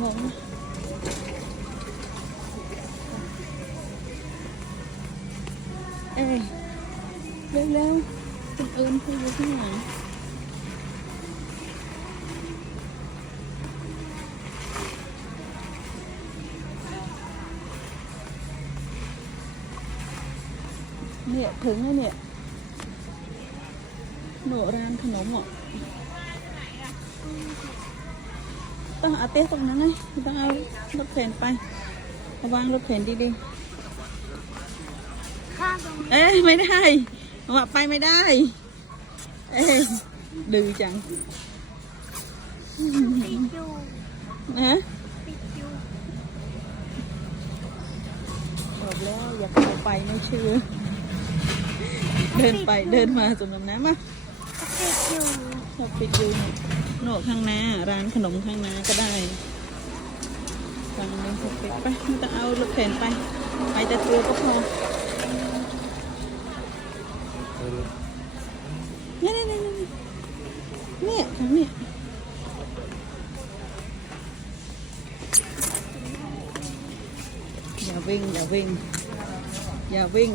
hơn ê leo leo tình ưm thấy như thế này nè thứng rồi nè nổ ran khăn nóng ạ. ต้องเอาเต้ตรงนั้นไงไม่ต้องเอารถเข็นไป ระวังรถเข็นดีข้ามตรงนี้ๆเอ๊ะไม่ได้ว่าไปไม่ได้ เอ๊ะดื้อจังปิดอยู่นะปิดอยู่บอกแล้วอย่าเข้าไปไม่เชื่อ เดินไปเดินมาสมน้ำน้ำอะปิดอยู่ ชอบปิดอยู่โหนกข้างหน้า ร้านขนมข้างหน้าก็ได้ฟังนึงสเปไปไม่ต้องเอารถเข็นไป ไปแต่ตัวก็พอเนี่ยเนี่ยเนี่ยเนี่ยเนี่ยทางเนี่ยอย่าวิ่งอย่าวิ่งอย่าวิ่ง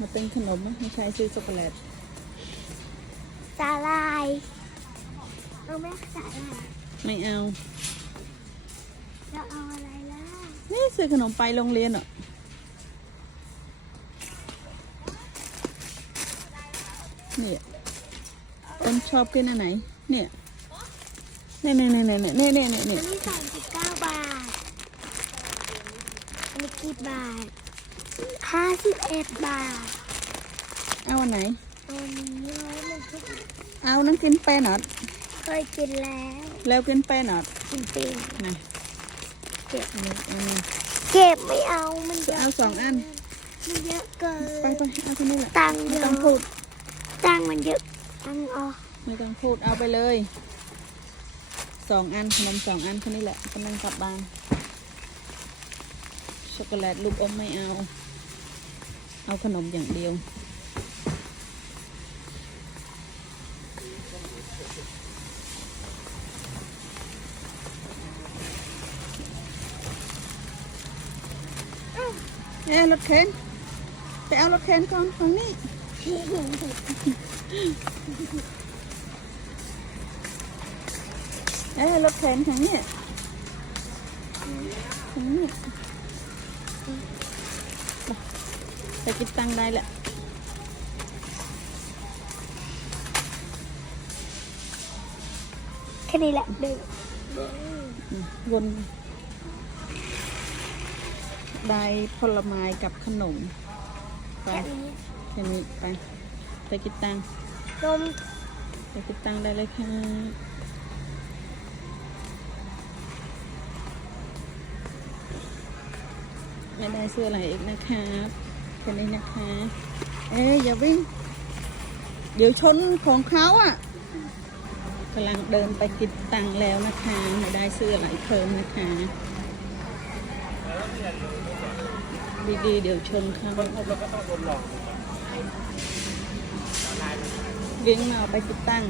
มาเป็นขนมนะไม่ใช่ซื้อช็อกโกแลตสาลายเอาไหมสาลายไม่เอาแล้วเอาอะไรล่ะนี่ซื้อขนมไปโรงเรียนเหรอเนี่ยคนชอบกินอันไหน เนี่ยเนี่ยเนี่ยเนี่ยเนี่ยเนี่ยเนี่ยเนี่ยอันนี้สามสิบเก้าบาทอันนี้กี่บาท ห้าสิบเอ็ดบาทเอาอันไหน ตัวนี้ร้อยมันทุกเอานั่งกินแป้นอดเคยกินแล้วแล้วกินแป้นอดกินเป็นนะเก็บอันนี้อันนี้เก็บไม่เอามันเยอะเอาสองอัน มันเยอะเกิไปนไปเอาที่นี่แหละตังค์เยไม่อะต้องพูดตังค์มันเยอะตังค์อ๋อไม่ต้องพูดเอาไปเลยสองอันขนมสองอันแค่นี้แหละกำลังกลับบ้านช็อกโกแลตลูกอมไม่เอา เอาขนมอย่างเดียว เอ้รถเข็นไปเอารถเข็นก่อนฝั่งนี้ เอ้รถเข็นทางนี้ทางนี้ ไปกินตังค์ได้แหละแค่นี้แหละเดินอืมวนได้ผลไม้กับขนม ไปแค่นี้แค่นี้ไปไปกินตังค์นมไปกินตังค์ได้เลยค่ะไม่ได้ซื้ออะไรอีกนะครับแค่นี้นะคะ เอ้ยอย่าวิ่ง เดี๋ยวชนของเขาอะกำลังเดินไปกินตังแล้วนะคะไม่ได้ซื้ออะไรเพิ่มนะคะ ดีๆเดี๋ยวชนเขาเลี้ยงมาเอาไปติดตั้ง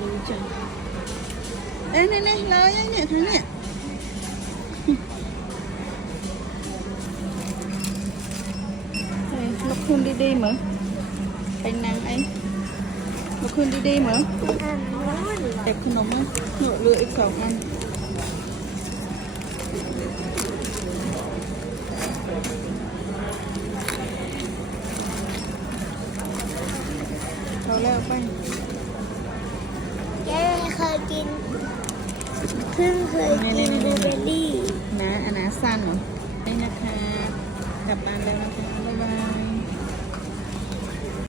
ดูจังเอ้ยนี่นี่เลยยังเนี่ยทางเนี่ย ขึ้นดีๆเหมือนไปนั่งไอ้ลุกขึ้นดีๆเหมือนอันนู้นเด็กขนมมั้งหนูเหลืออีกสองอันเราแล้วไปแกเคยกินเพิ่งเคยกินบลูเบอร์รี่นะอันนาสั้นเหรอนี่นะคะ กลับบ้านแล้วนะคะบ๊ายบาย